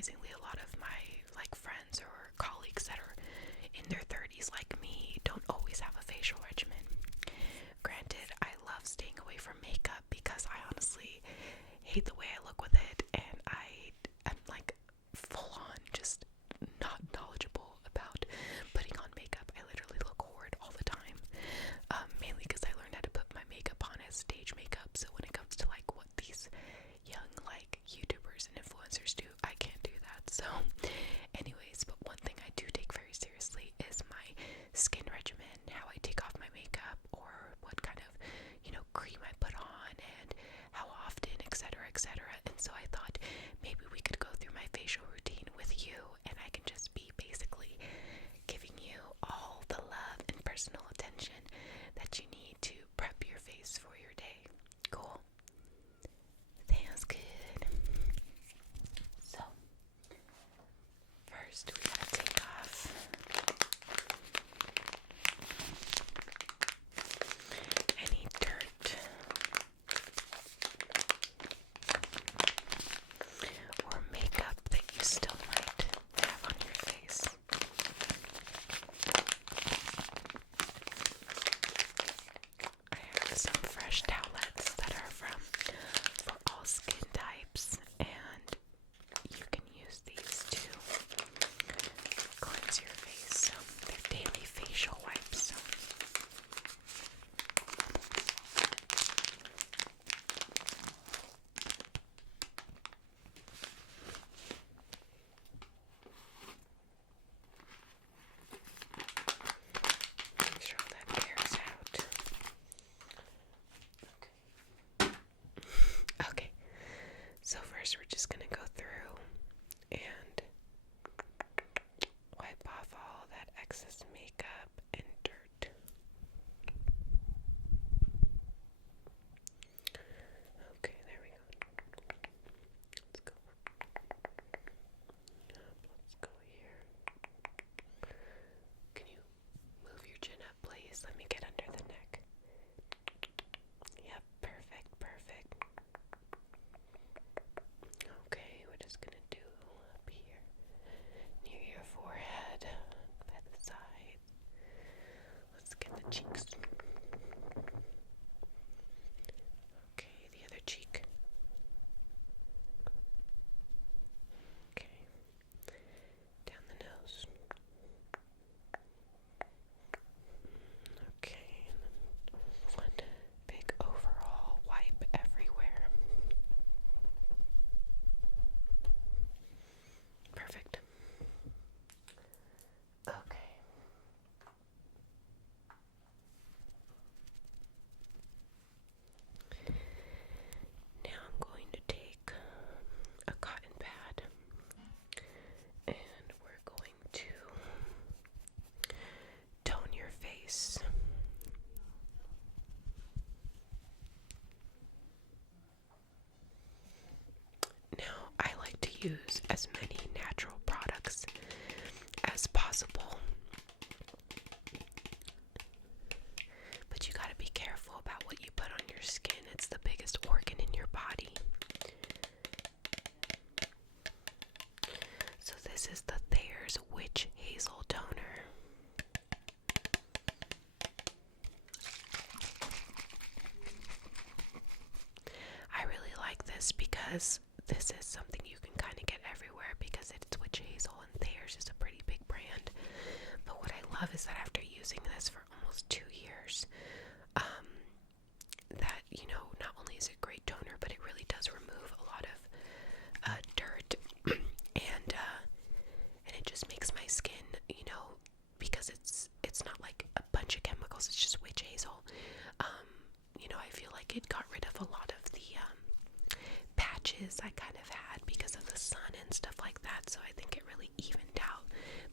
surprisingly, a lot of my like friends or colleagues that are in their 30s like me don't always have a facial regimen. Granted, I love staying away from makeup because I honestly hate the way I look with it, and I am like full on just not knowledgeable about putting on makeup. I literally look horrid all the time, mainly because I learned how to put my makeup on as stage makeup. So when it comes to like what these young like YouTubers and influencers do, I can't do that. So anyways, but one thing I do take very seriously is my skin regimen, how I take off my makeup, or what kind of, cream I put on, and how often, etc., etc. And so I thought maybe we could go through my facial routine with you, and I can just be basically giving you all the love and personal attention that you need to prep your face for your day. Cool. Sounds good. So, first we gotta take off any dirt or makeup that you still might have on your face. I have some fresh towelettes that are for all skin types, and you can use these to cleanse your face. So they're daily facial wipes. So make sure that airs out. Okay. So first we're just gonna go through and wipe off all that excess makeup and dirt. Okay, there we go. Let's go. Let's go here. Can you move your chin up, please? Let me get under the neck. Yep, perfect, perfect. Okay, we're just gonna do up here, near your forehead, by the sides. Let's get the cheeks. Okay, the other cheek. Okay, down the nose. Okay, and then one big overall wipe everywhere. Perfect. Okay. Now I'm going to take a cotton pad, and we're going to tone your face. Now, I like to use as many natural products as possible, but you gotta be careful about what you put on your skin. It's the biggest organ in your body. So this is the Thayer's Witch Hazel Toner. I really like this because this is something you can kind of get everywhere because it's witch hazel, and Thayer's is a pretty big brand. But what I love is that after using this for almost 2 years, that, not only is it great toner, but it really does remove a lot of dirt, and it just makes my skin, because it's not like a bunch of chemicals, it's just witch hazel. I feel like it got rid of a lot of the patches I kind of had because of the sun and stuff like that. So I think it really evened out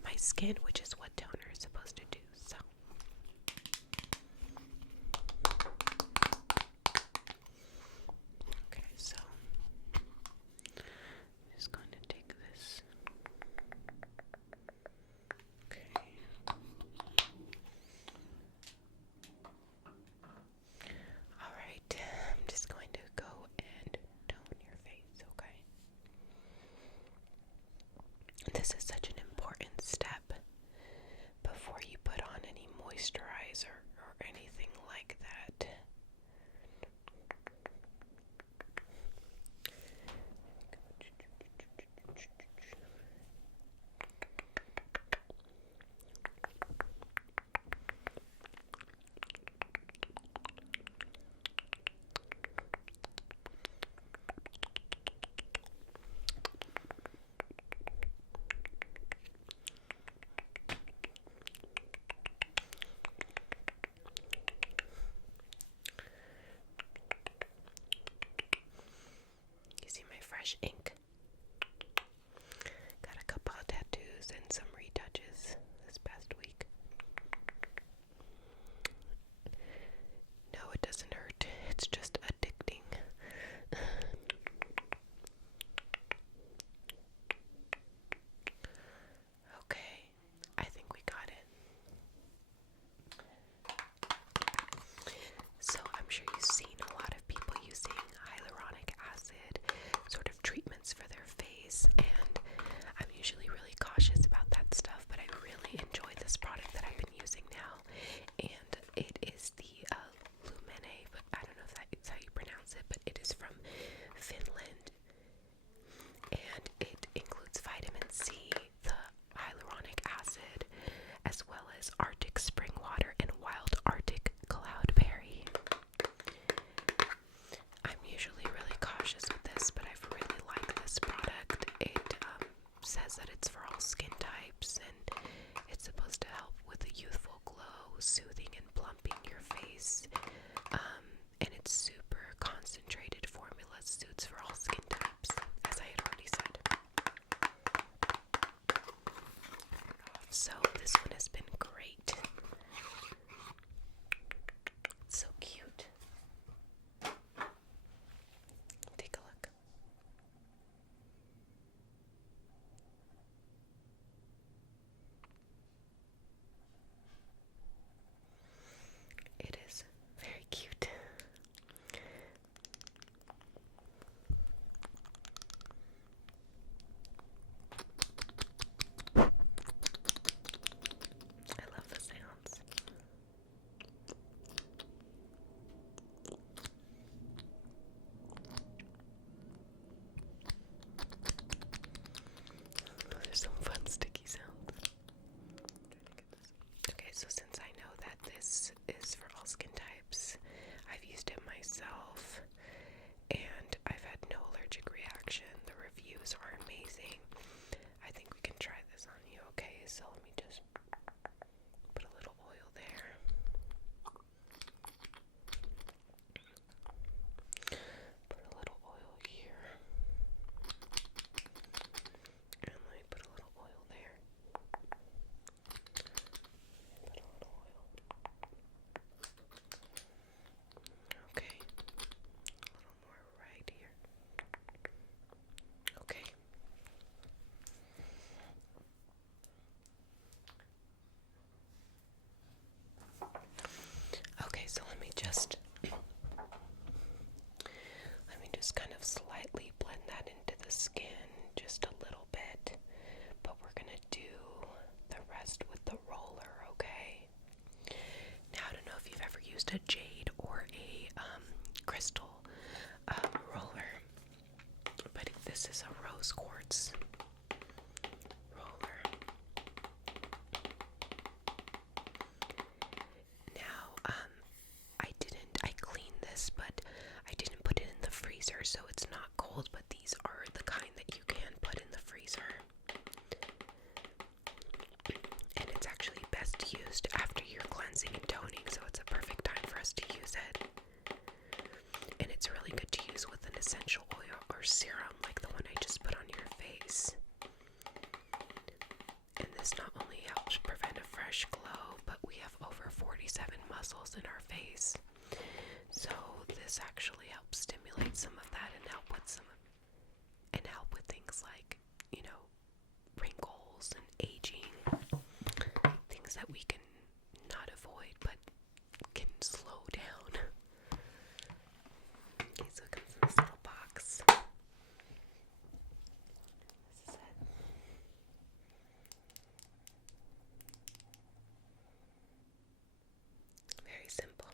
my skin, which is what toner is supposed to do. So okay, so I'm just going to take this. Okay. Alright, I'm just going to go and tone your face, okay? fresh ink. Got a couple of tattoos and some retouches this past week. No, it doesn't hurt. It's just addicting. Okay, I think we got it. So I'm sure you've seen a lot of people using hyaluronic acid sort of treatments for their face, and I'm usually really cautious about that stuff, but I really enjoy this product that I've been using now, and it is the Lumene, but I don't know if that's how you pronounce it, but it is from Finland, and it includes vitamin C, the hyaluronic acid, as well as Arctic spring water and wild Arctic cloudberry. I'm usually really cautious with this, but I've really liked this product. It says that it's for all skin types, and it's supposed to help with a youthful glow, soothing and plumping your face. And it's super concentrated formula, suits for all skin types, as I had already said. So this one has been great. It's so cute. Take a look. It is very cute. I love the sounds. There's some fun sticky sounds. Okay, so since I know that this is for all skin types, I've used it myself, and I've had no allergic reaction. The reviews are amazing. I think we can try this on you, okay? So let me just put a little oil there. Put a little oil here. And let me put a little oil there. Put a little oil. Okay. A little more right here. Okay. Okay, so let me just kind of slightly blend that into the skin, just a little bit, but we're gonna do the rest with the roller, okay? Now, I don't know if you've ever used a jade or a crystal roller, but this is a rose quartz roller. Now, I cleaned this, but I didn't put it in the freezer, so it's not cold, but these are the kind that you can put in the freezer. And it's actually best used after you're cleansing and toning, so it's a perfect time for us to use it. And it's really good to use with an essential oil or serum like the one I just put on your face. And this not only helps prevent a fresh glow, but we have over 47 muscles in our face. So this actually helps stimulate some of that and help with things like, wrinkles and aging, things that we can not avoid but can slow down. Okay, so it comes in this little box. This is it. Very simple.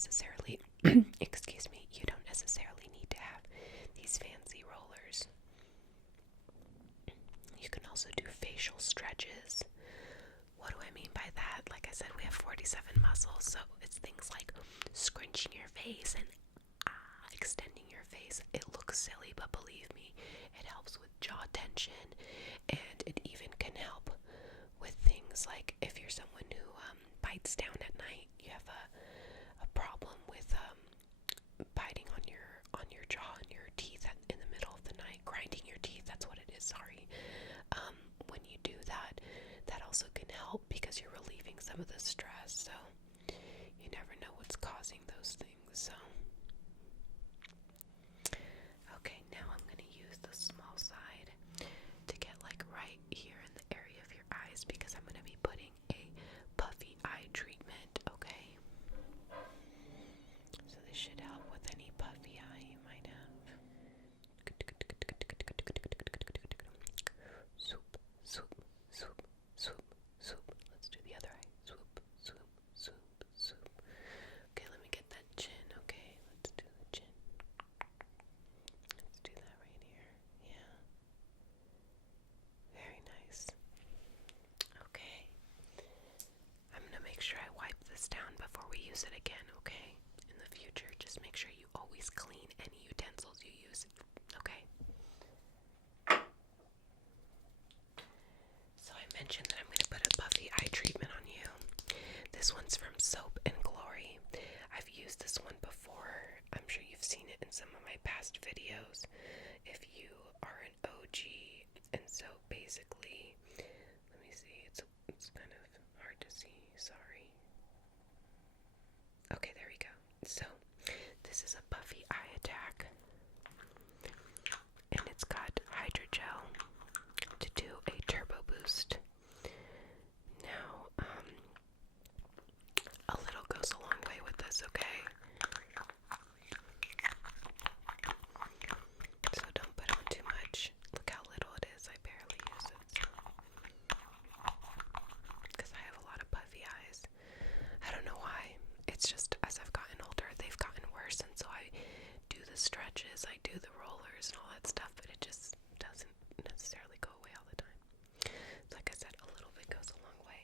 necessarily, excuse me, you don't necessarily need to have these fancy rollers. You can also do facial stretches. What do I mean by that? Like I said, we have 47 muscles, so it's things like scrunching your face and extending your face. It looks silly, but believe me, it helps with jaw tension, and it even can help with things like if you're someone who bites down at night, you have a problem with biting on your jaw and your teeth in the middle of the night, grinding your teeth. That's what it is. Sorry. When you do that, that also can help because you're relieving some of the stress. So you never know what's causing those things. So okay, now I'm going to use the small side to get like right here in the area of your eyes because I'm going to be putting a Puffy Eye Treatment, okay? So this should help with any puffy eye you might have. Swoop, swoop, swoop, swoop, swoop. Let's do the other eye. Swoop, swoop, swoop, swoop. Okay, let me get that chin, okay? Let's do the chin. Let's do that right here. Yeah. Very nice. Okay. I'm gonna make sure I wipe this down before we use it again, okay? In the future, just make sure you always clean any utensils you use, okay? So I mentioned that I'm gonna put a Puffy Eye Treatment on you. This one's from Soap and Glory. I've used this one before. I'm sure you've seen it in some of my past videos if you are an OG. And so basically, let me see, it's kind of hard to see, sorry. Okay, there we go. So this is a Puffy Eye Attack, and it's got hydrogel to do a turbo boost. Now, a little goes a long way with this, okay? So don't put on too much. Look how little it is. I barely use it, because I have a lot of puffy eyes. I don't know why. It's just as I've gotten older, they've gotten worse, and so I do the stretches, I do the rollers and all that stuff, but it just doesn't necessarily go away all the time. Like I said, a little bit goes a long way.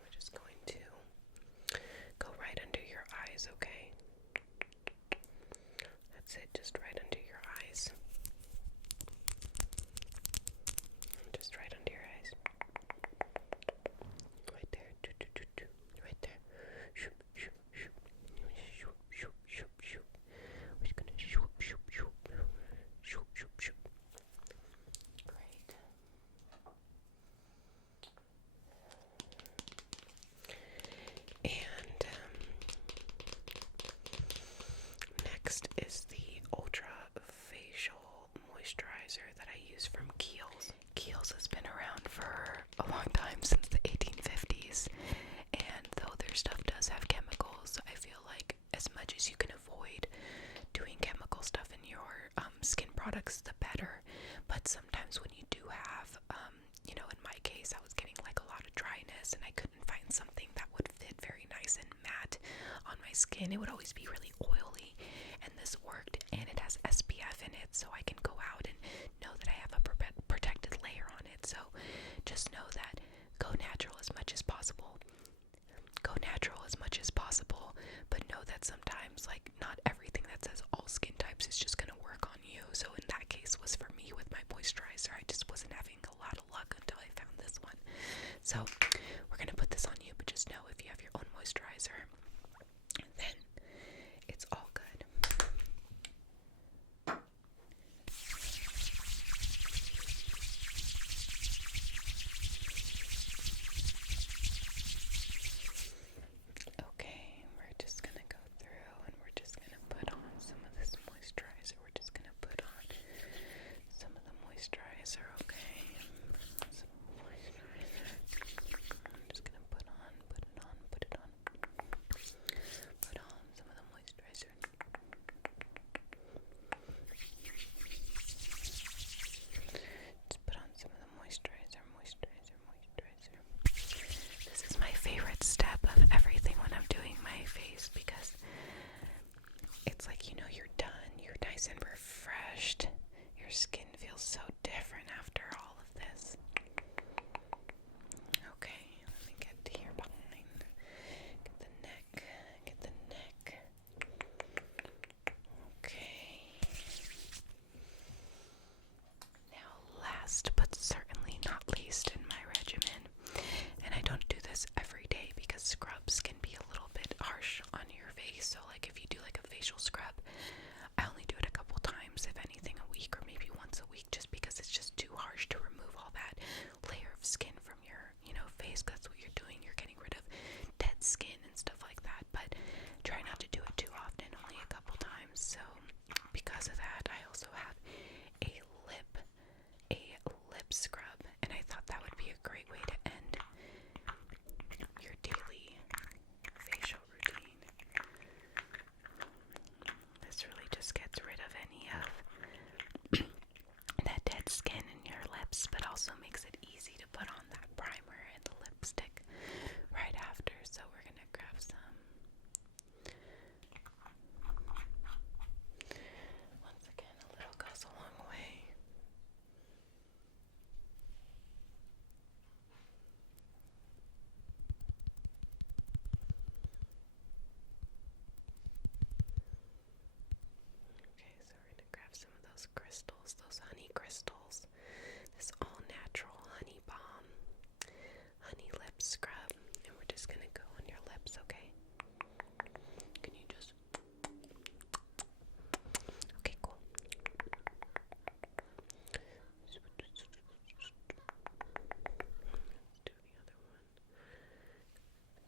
We're just going to go right under your eyes, okay? That's it, just right under your eyes. Just right under your eyes. Right there. Right there. Shoop, shoop, shoop. Shoop, shoop, shoop, shoop. We're just gonna shoop, shoop, shoop. Shoop, shoop, shoop. Great. And next is the Ultra Facial Moisturizer that I use from Kiehl's. Kiehl's has been around for a long time, since the 1850s, and though their stuff does have chemicals, I feel like as much as you can avoid doing chemical stuff in your skin products, the better. But sometimes when you do have, in my case, I was getting like a lot of dryness, and I couldn't find something that would fit very nice and matte on my skin. It would always be really oily, and this worked, and it has SPF in it, so I can go out and know that I have a protected layer on it. So just know that go natural as much as possible. Go natural as much as possible, but know that sometimes, like, not everything that says all skin types is just gonna work on you. So in that case was for me with my moisturizer. I just wasn't having a lot of luck until I found this one. So we're gonna put this on you, but just know if you have your own moisturizer, then it's all good. Okay, we're just gonna go through and we're just gonna put on some of this moisturizer. We're just gonna put on some of the moisturizer, okay? Some moisturizer. I'm just gonna put it on. facial scrub. I only do it a couple times, if anything, a week, or maybe once a week, just because it's just too harsh to remove all that layer of skin from your, face. That's what you're doing. You're getting rid of dead skin and stuff like that. But try not to do it too often, only a couple times. So because of that, I also have a lip scrub, and I thought that would be a great way to end your daily facial routine. This really just gets rid of any of that dead skin in your lips, but also makes it easy to put on that primer and the lipstick right after. So we're gonna grab some. Once again, a little goes a long way. Okay, so we're gonna grab some of those crystals, those honey crystals. This all natural honey balm, honey lip scrub, and we're just gonna go on your lips, okay? Can you just... Okay, cool. Let's do the other one.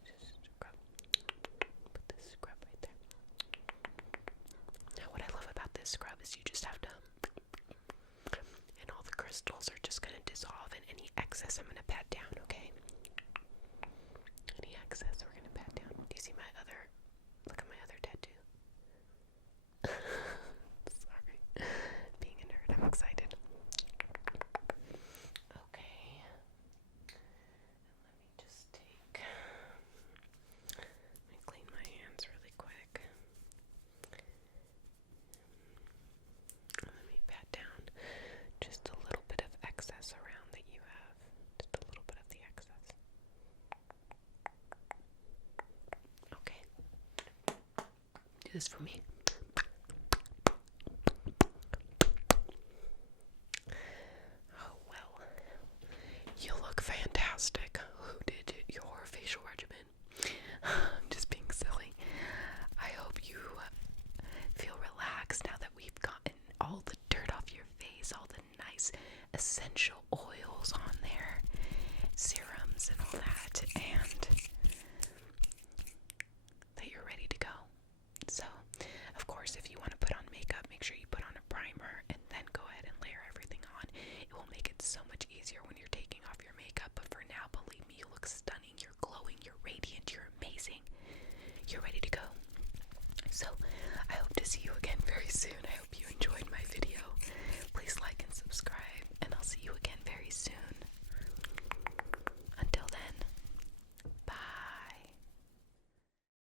Just scrub. Put this scrub right there. Now what I love about this scrub is you just have to, and all the crystals are just going to dissolve, and any excess I'm going to pat down, okay? Any excess we're going to pat down. Do you see my other, look at my other tattoo? Sorry. Being a nerd, I'm excited. Okay. Let me just take, let me clean my hands really quick. Let me pat down just a little bit of excess around that you have. Just a little bit of the excess. Okay. Do this for me.